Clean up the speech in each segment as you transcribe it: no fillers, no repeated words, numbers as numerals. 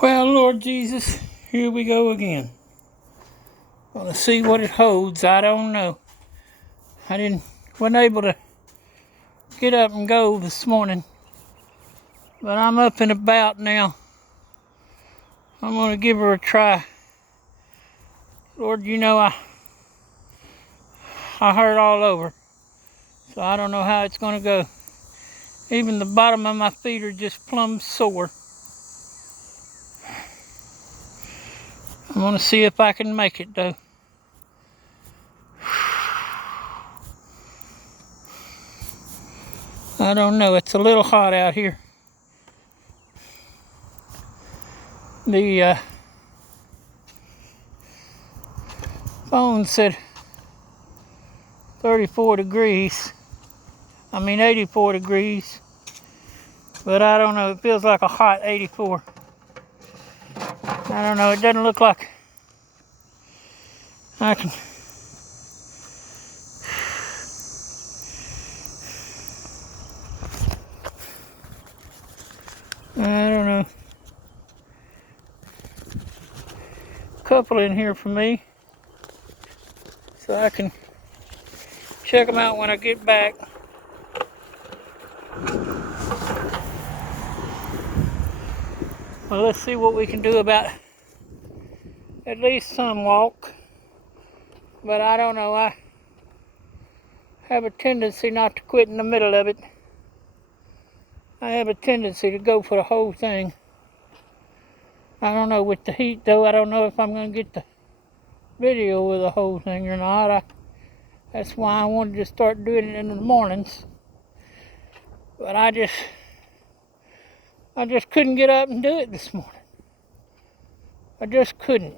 Well, Lord Jesus, here we go again. Gonna see what it holds. I don't know. Wasn't able to get up and go this morning, but I'm up and about now. I'm gonna give her a try. Lord, you know I hurt all over, so I don't know how it's gonna go. Even the bottom of my feet are just plumb sore. I'm gonna see if I can make it though. I don't know. It's a little hot out here. The phone said 34 degrees. 84 degrees. But I don't know. It feels like a hot 84. I don't know. It doesn't look like I can. I don't know. Couple in here for me, so I can check them out when I get back. Well, let's see what we can do about at least some walk. But I don't know. I have a tendency not to quit in the middle of it. I have a tendency to go for the whole thing. I don't know with the heat though. I don't know if I'm going to get the video of the whole thing or not. That's why I wanted to start doing it in the mornings. But I just couldn't get up and do it this morning. I just couldn't.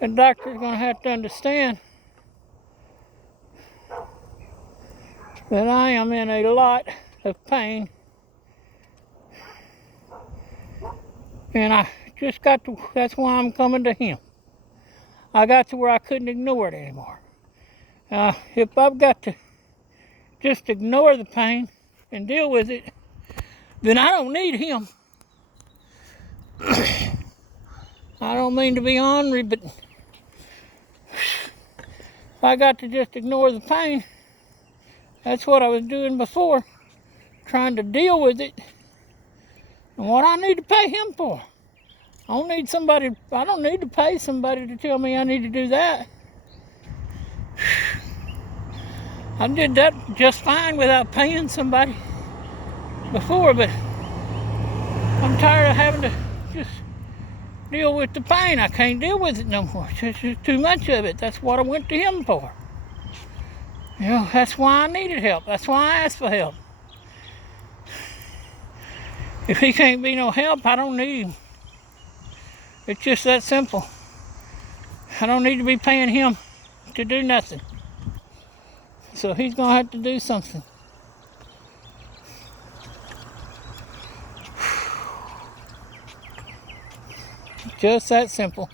The doctor's going to have to understand that I am in a lot of pain. And I just got to, that's why I'm coming to him. I got to where I couldn't ignore it anymore. If I've got to just ignore the pain and deal with it, then I don't need him. I don't mean to be ornery, but if I got to just ignore the pain, that's what I was doing before, trying to deal with it. And what I need to pay him for. I don't need to pay somebody to tell me I need to do that. I did that just fine without paying somebody before, but I'm tired of having to just deal with the pain. I can't deal with it no more. It's just too much of it. That's what I went to him for. You know, that's why I needed help. That's why I asked for help. If he can't be no help, I don't need him. It's just that simple. I don't need to be paying him to do nothing. So he's going to have to do something. Just that simple.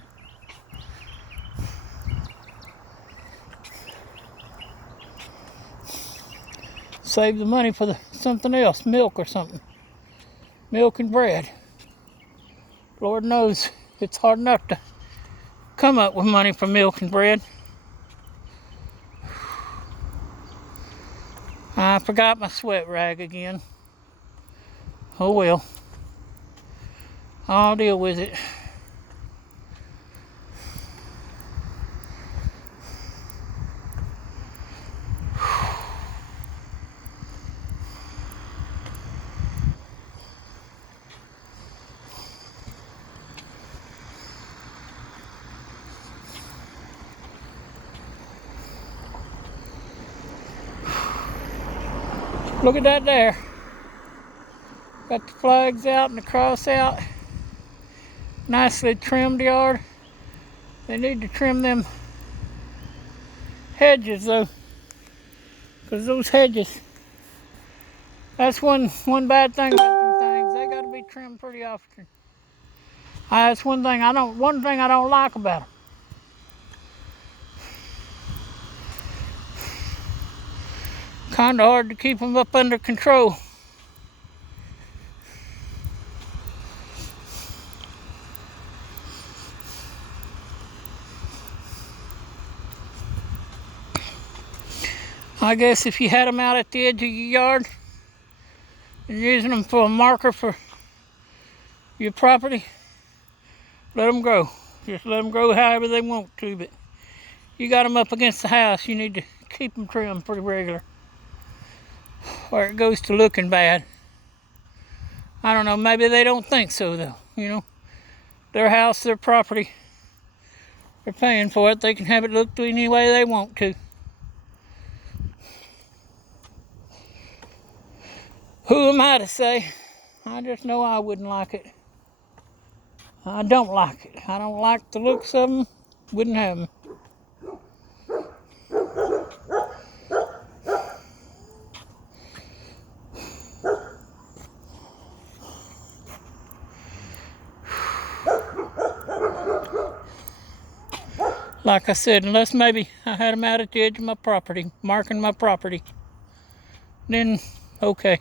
Save the money for something else, milk or something. Milk and bread. Lord knows it's hard enough to come up with money for milk and bread. I forgot my sweat rag again. Oh well. I'll deal with it. Look at that there. Got the flags out and the cross out. Nicely trimmed yard. They need to trim them hedges though, because those hedges, that's one bad thing about them things. They got to be trimmed pretty often. That's one thing I don't like about them. Kind of hard to keep them up under control. I guess if you had them out at the edge of your yard and using them for a marker for your property, let them grow. Just let them grow however they want to, but you got them up against the house, you need to keep them trimmed pretty regular, or it goes to looking bad. I don't know, maybe they don't think so though, you know. Their house, their property, they're paying for it, they can have it looked any way they want to. Who am I to say? I just know I wouldn't like it. I don't like it. I don't like the looks of them. Wouldn't have them. Like I said, unless maybe I had them out at the edge of my property, marking my property, then okay.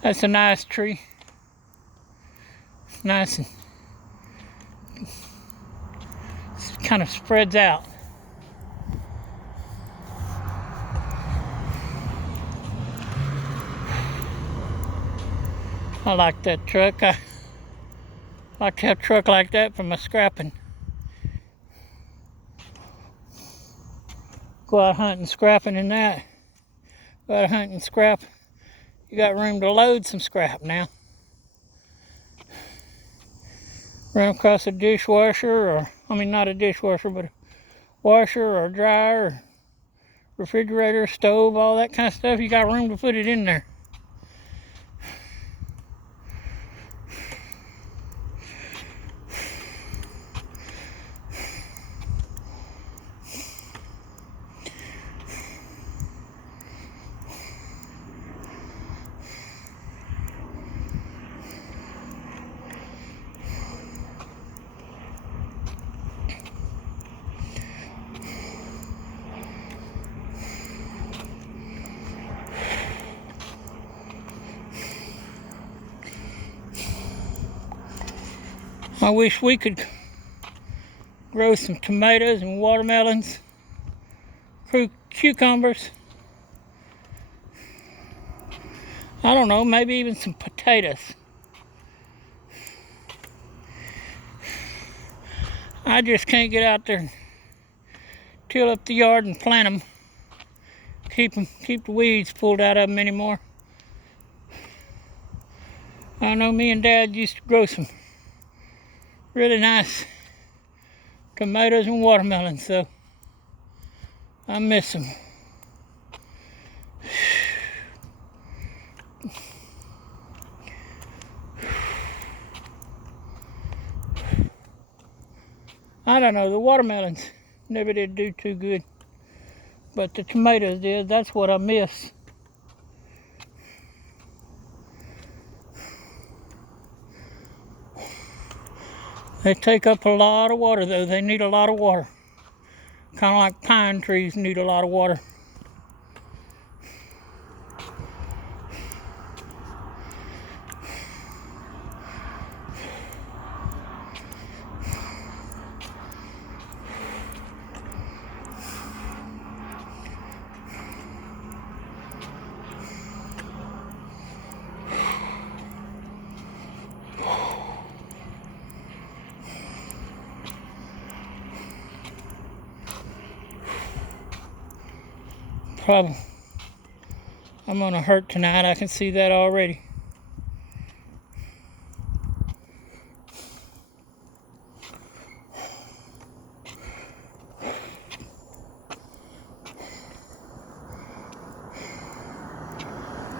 That's a nice tree. It's nice and it kind of spreads out. I like that truck. I like to have a truck like that for my scrapping. Go out hunting, scrapping in that. Go out hunting, scrap. You got room to load some scrap now. Run across a dishwasher, or, I mean not a dishwasher, but a washer or a dryer, or refrigerator, stove, all that kind of stuff. You got room to put it in there. I wish we could grow some tomatoes and watermelons, cucumbers. I don't know, maybe even some potatoes. I just can't get out there and till up the yard and plant them. Keep the weeds pulled out of them anymore. I know me and Dad used to grow some really nice tomatoes and watermelons, so I miss them. I don't know, the watermelons never did do too good, but the tomatoes did. That's what I miss. They take up a lot of water though. They need a lot of water. Kind of like pine trees need a lot of water. Probably I'm gonna hurt tonight. I can see that already.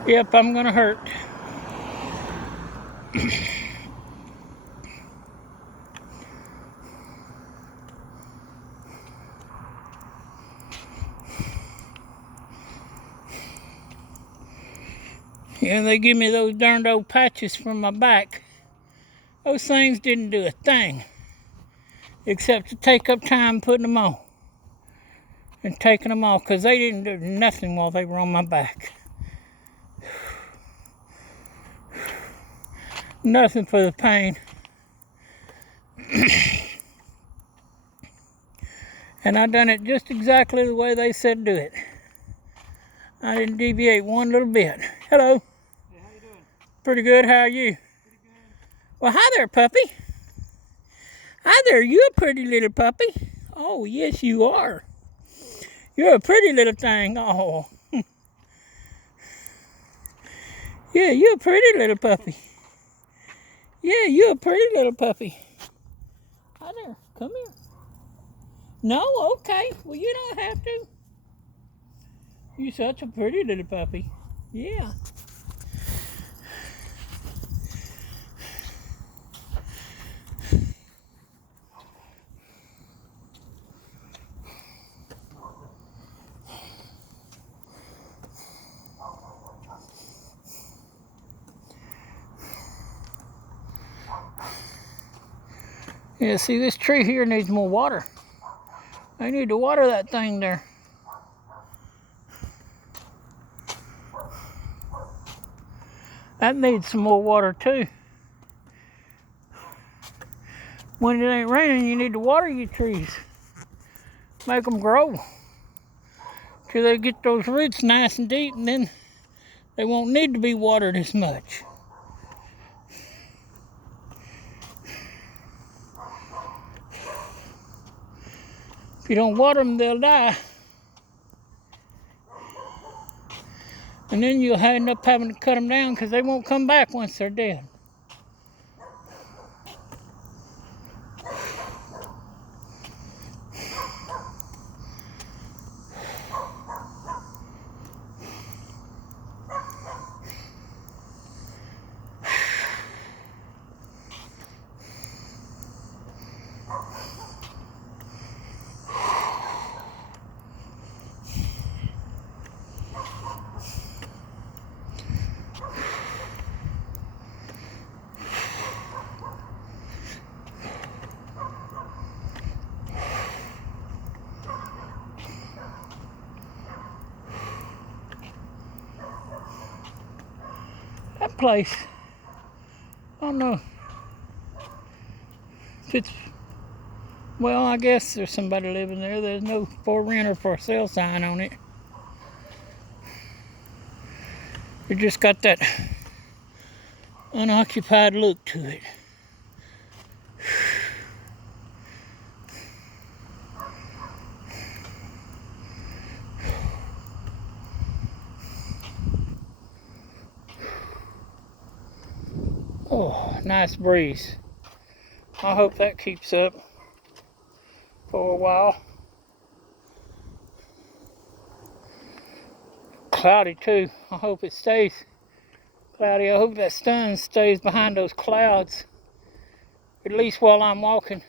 Yep, I'm gonna hurt. Yeah, they give me those darned old patches from my back Those things didn't do a thing except to take up time putting them on and taking them off, because they didn't do nothing while they were on my back. Nothing for the pain. And I done it just exactly the way they said do it. I didn't deviate one little bit. Hello. Hey, how you doing? Pretty good. How are you? Pretty good. Well, hi there, puppy. Hi there. You a pretty little puppy. Oh, yes, you are. You're a pretty little thing. Oh. Yeah, you're a pretty little puppy. Yeah, you're a pretty little puppy. Hi there. Come here. No? Okay. Well, you don't have to. You're such a pretty little puppy. Yeah. Yeah, see, this tree here needs more water. I need to water that thing there. That needs some more water too. When it ain't raining, you need to water your trees. Make them grow till they get those roots nice and deep, and then they won't need to be watered as much. If you don't water them, they'll die. And then you'll end up having to cut them down because they won't come back once they're dead. That place, I don't know if it's, well, I guess there's somebody living there. There's no for rent or for sale sign on it. It just got that unoccupied look to it. Oh, nice breeze. I hope that keeps up for a while. Cloudy too. I hope it stays cloudy. I hope that sun stays behind those clouds, at least while I'm walking.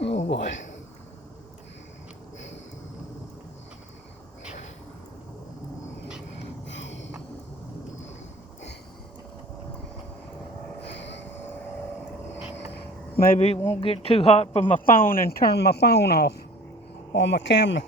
Oh boy. Maybe it won't get too hot for my phone and turn my phone off on my camera.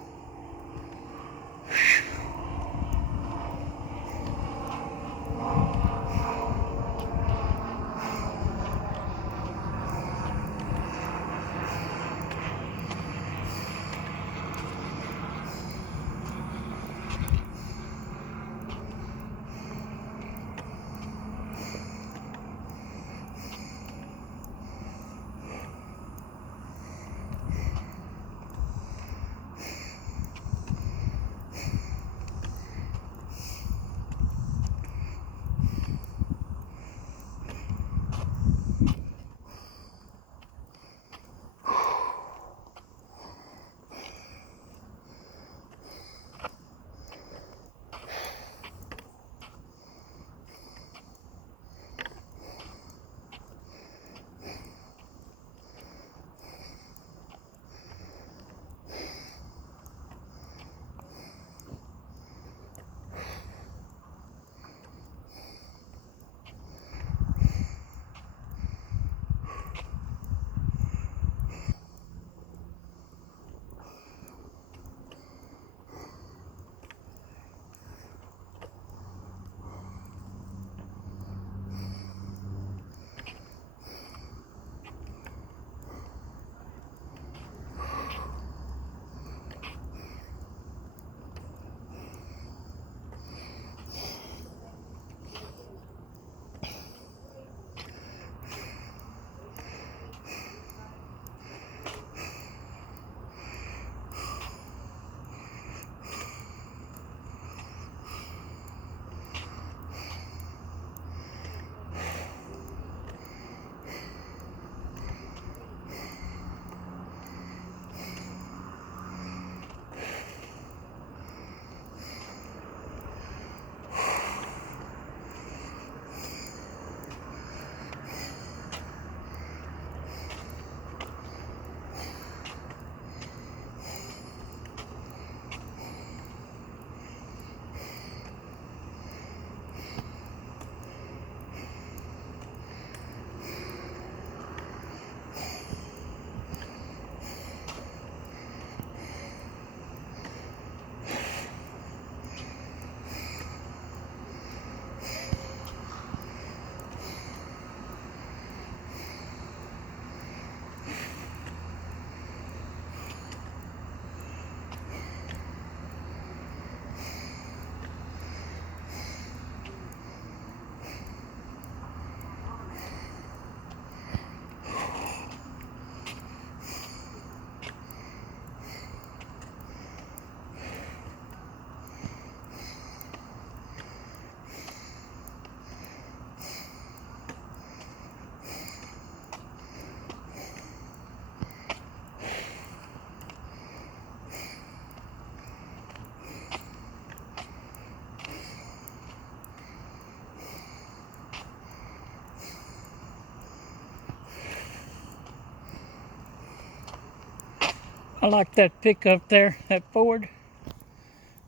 I like that pickup there, that Ford.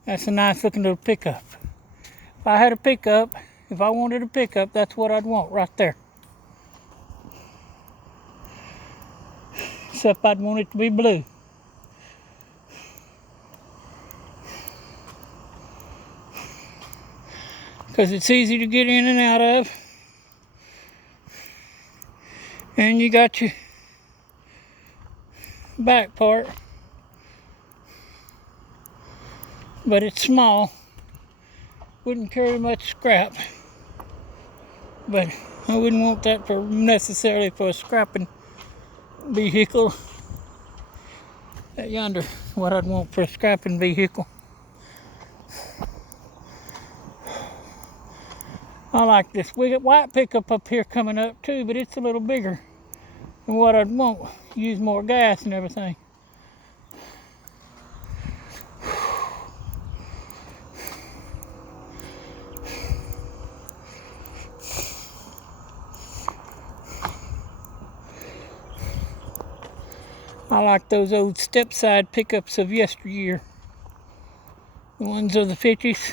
That's a nice looking little pickup. If I had a pickup, if I wanted a pickup, that's what I'd want right there. Except I'd want it to be blue. Because it's easy to get in and out of. And you got your back part. But it's small. Wouldn't carry much scrap. But I wouldn't want that for necessarily for a scrapping vehicle. That yonder, what I'd want for a scrapping vehicle. I like this white pickup up here coming up too, but it's a little bigger than what I'd want. Use more gas and everything. I like those old step-side pickups of yesteryear. The ones of the 50s.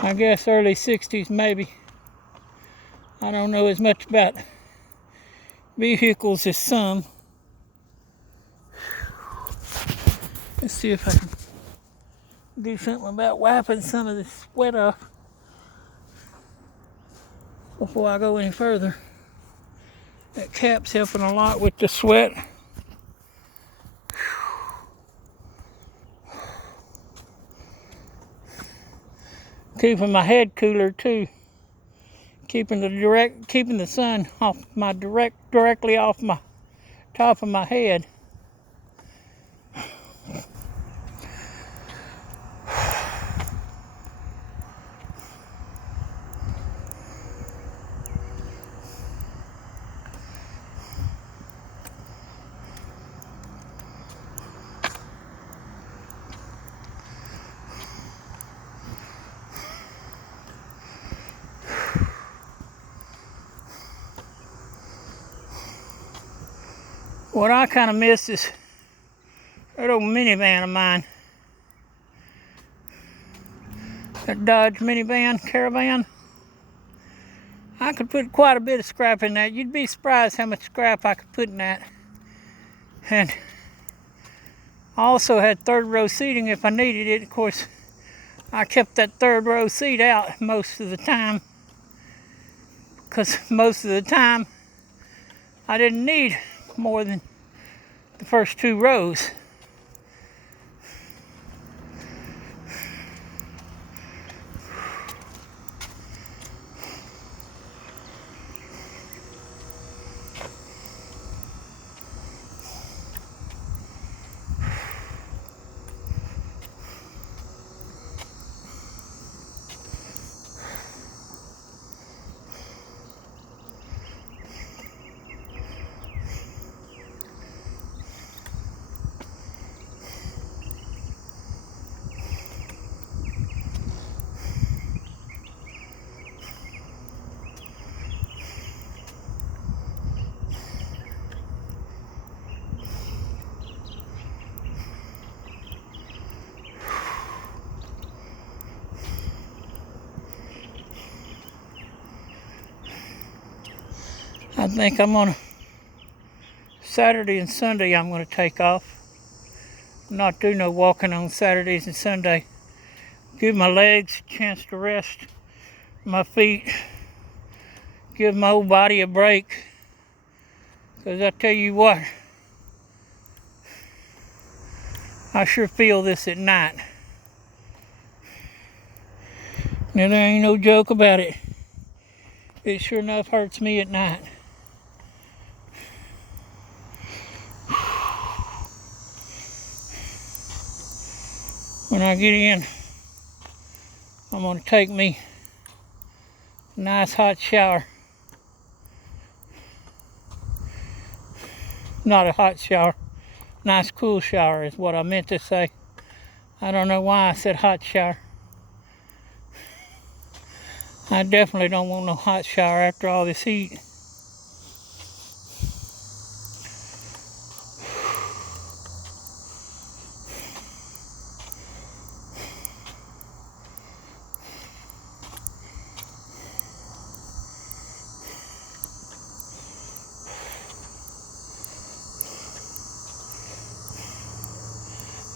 I guess early 60s maybe. I don't know as much about vehicles as some. Let's see if I can do something about wiping some of this sweat off before I go any further. That cap's helping a lot with the sweat. Keeping my head cooler too. Keeping the sun off my directly off my top of my head. What I kind of miss is that old minivan of mine. That Dodge minivan, Caravan. I could put quite a bit of scrap in that. You'd be surprised how much scrap I could put in that. And I also had third row seating if I needed it. Of course, I kept that third row seat out most of the time. Because most of the time, I didn't need more than the first two rows. I think I'm on Saturday and Sunday I'm going to take off. Not do no walking on Saturdays and Sunday. Give my legs a chance to rest. My feet. Give my whole body a break. Because I tell you what, I sure feel this at night. Now there ain't no joke about it. It sure enough hurts me at night. When I get in, I'm going to take me a nice hot shower. Not a hot shower, nice cool shower is what I meant to say. I don't know why I said hot shower. I definitely don't want no hot shower after all this heat.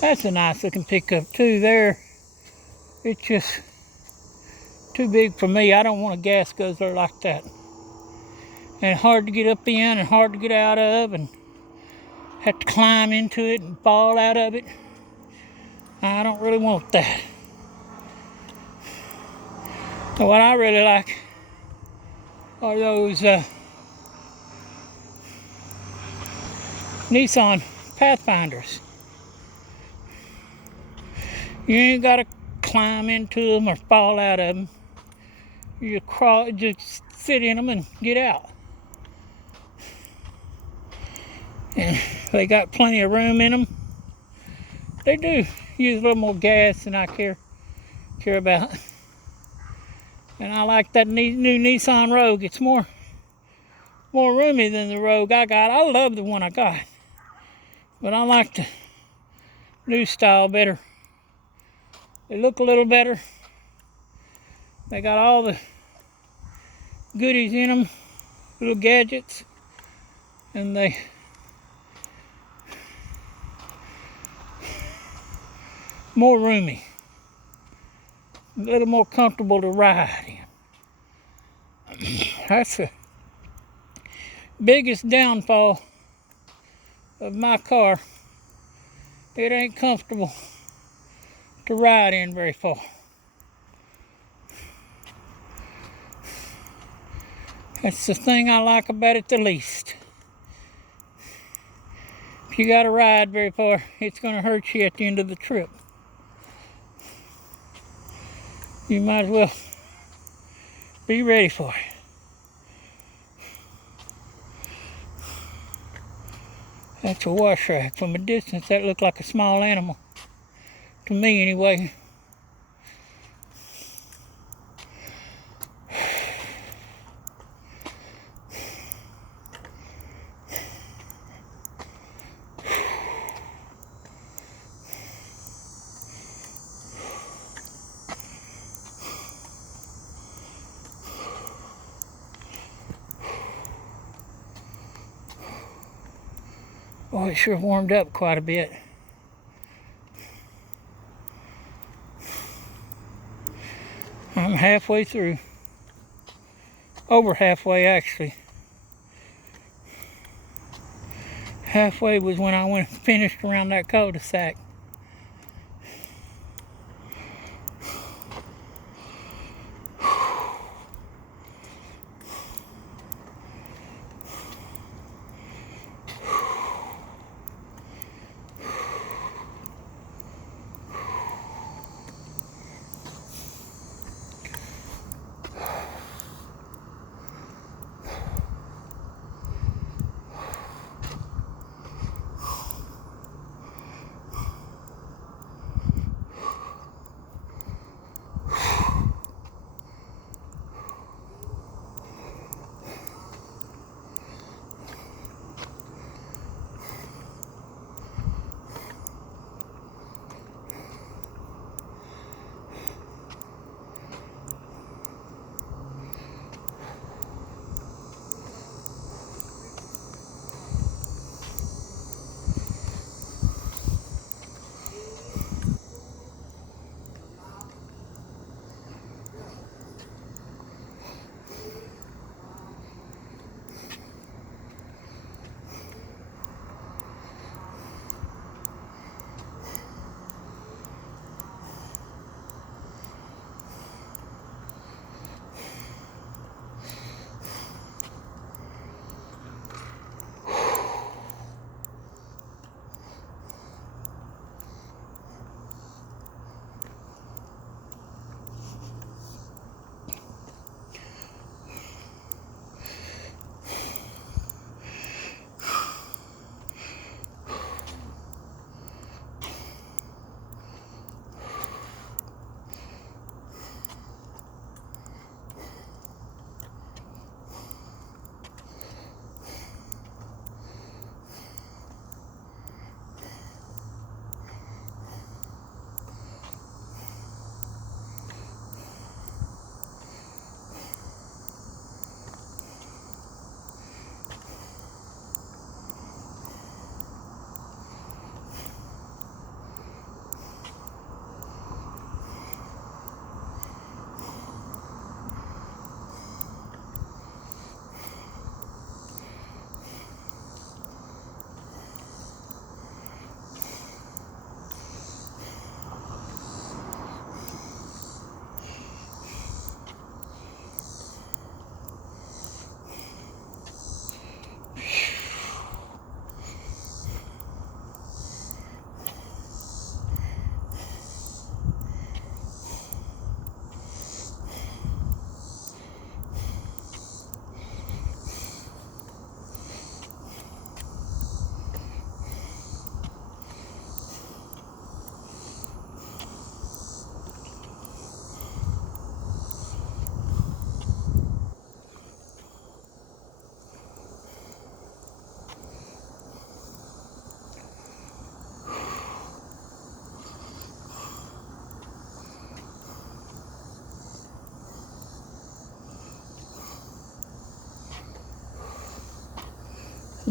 That's a nice looking pickup too there. It's just too big for me. I don't want a gas guzzler like that. And hard to get up in and hard to get out of, and have to climb into it and fall out of it. I don't really want that. So what I really like are those Nissan Pathfinders. You ain't got to climb into them or fall out of them. You just sit in them and get out. And they got plenty of room in them. They do use a little more gas than I care about. And I like that new Nissan Rogue. It's more roomy than the Rogue I got. I love the one I got, but I like the new style better. They look a little better. They got all the goodies in them, little gadgets, and they more roomy, a little more comfortable to ride in. That's the biggest downfall of my car. It ain't comfortable to ride in very far. That's the thing I like about it the least. If you got to ride very far, it's going to hurt you at the end of the trip. You might as well be ready for it. That's a wash rack. From a distance, that looked like a small animal. To me, anyway. Boy, it sure warmed up quite a bit. I'm halfway through. Over halfway, actually. Halfway was when I finished around that cul-de-sac.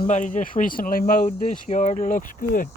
Somebody just recently mowed this yard. It looks good.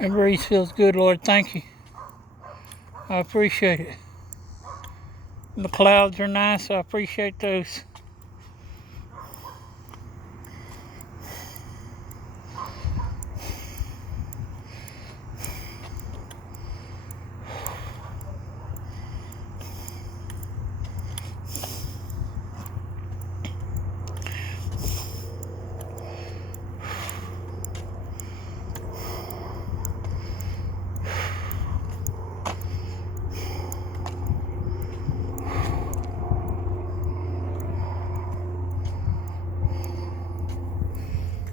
That breeze feels good, Lord. Thank you. I appreciate it. The clouds are nice. I appreciate those.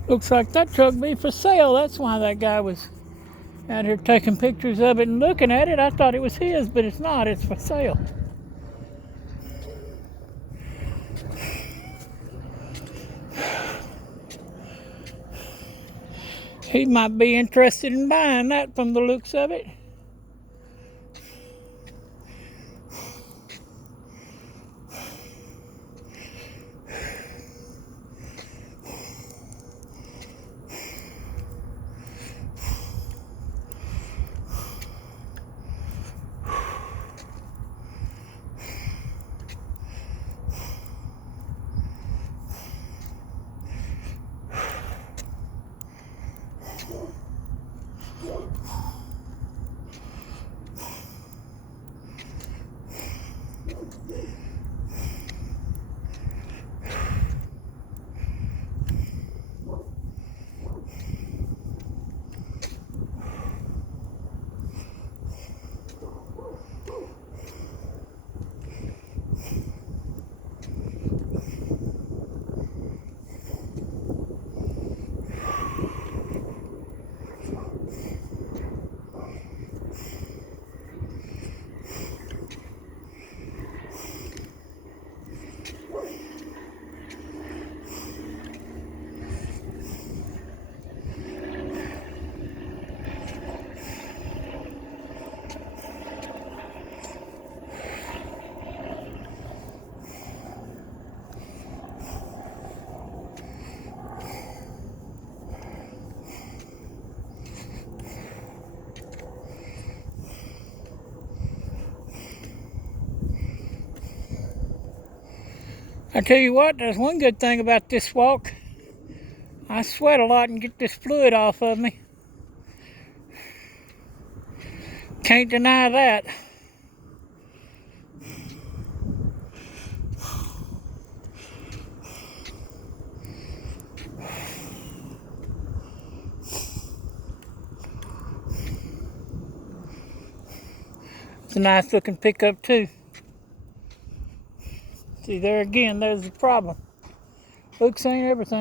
Looks like that truck be for sale. That's why that guy was out here taking pictures of it and looking at it. I thought it was his, but it's not. It's for sale. He might be interested in buying that from the looks of it. I tell you what, there's one good thing about this walk. I sweat a lot and get this fluid off of me. Can't deny that. It's a nice looking pickup too. See, there again, there's the problem. Looks ain't everything.